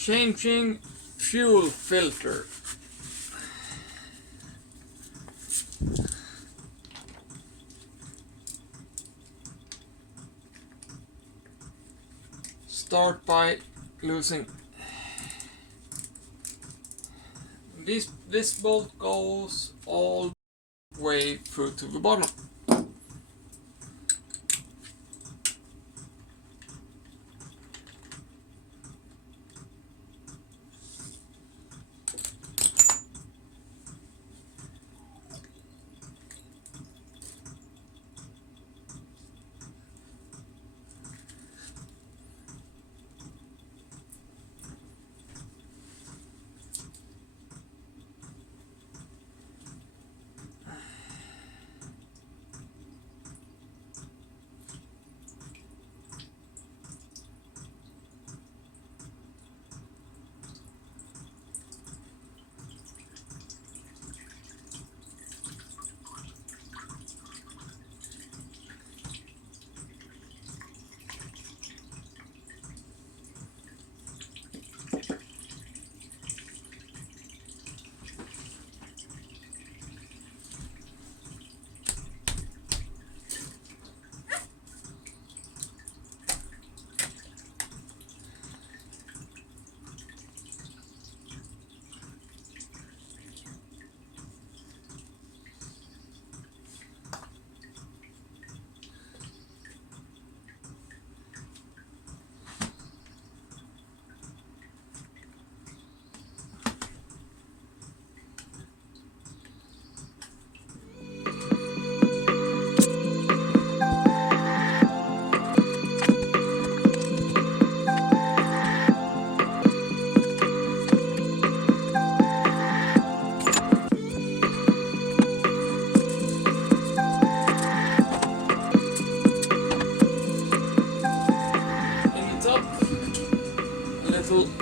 Changing fuel filter. Start by loosening. This bolt goes all the way through to the bottom.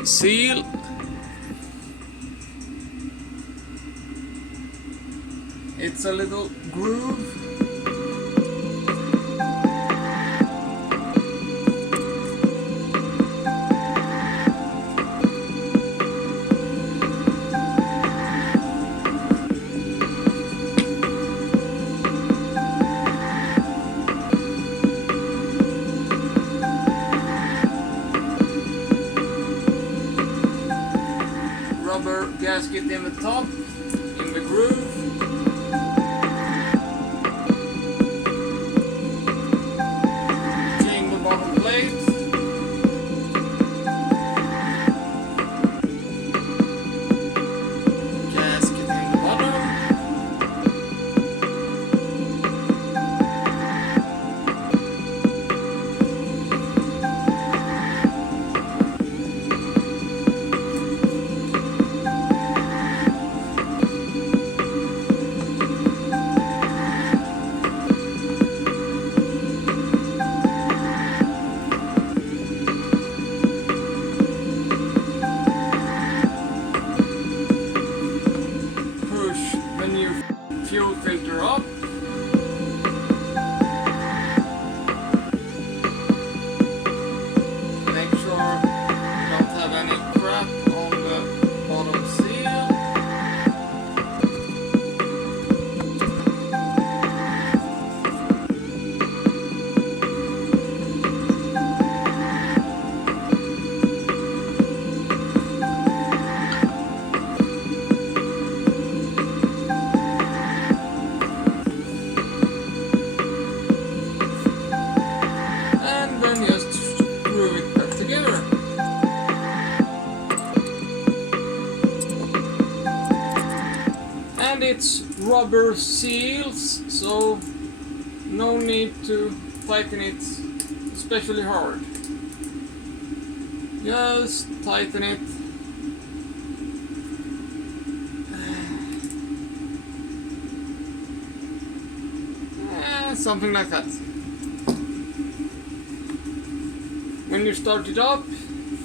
Seal. It's a little groove. Rubber gasket in the top, in the groove. Change the bottom plate. Gasket in the bottom. Fuel filter up. Make sure you don't have any crap on the bottom seal. And it's rubber seals, so no need to tighten it especially hard. Just tighten it. Something like that. When you start it up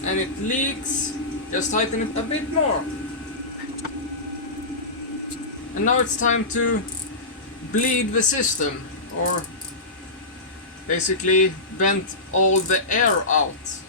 and it leaks, just tighten it a bit more. And now it's time to bleed the system, or basically vent all the air out.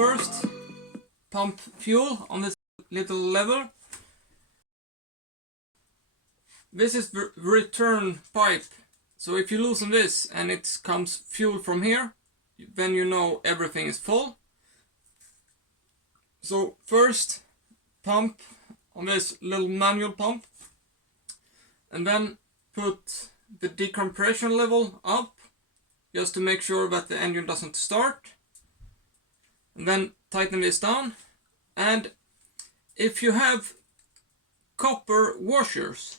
first pump fuel on this little lever. This is the return pipe. So if you loosen this and it comes fuel from here, then you know everything is full. So first pump on this little manual pump, and then put the decompression level up just to make sure that the engine doesn't start, and then tighten this down. And if you have copper washers,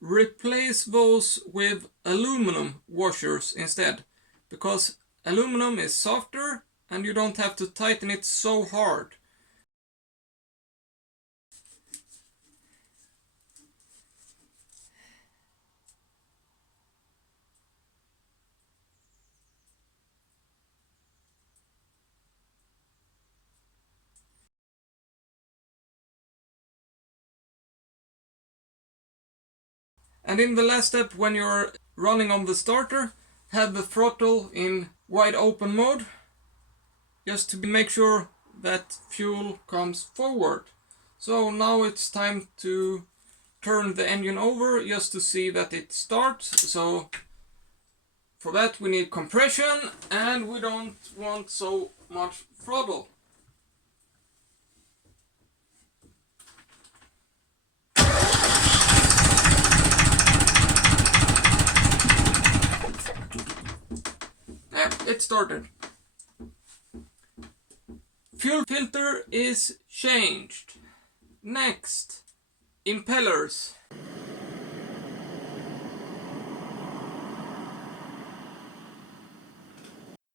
replace those with aluminum washers instead, because aluminum is softer and you don't have to tighten it so hard. And in the last step, when you're running on the starter, have the throttle in wide open mode, just to make sure that fuel comes forward. So now it's time to turn the engine over just to see that it starts. So for that we need compression, and we don't want so much throttle. It started. Fuel filter is changed. Next, impellers.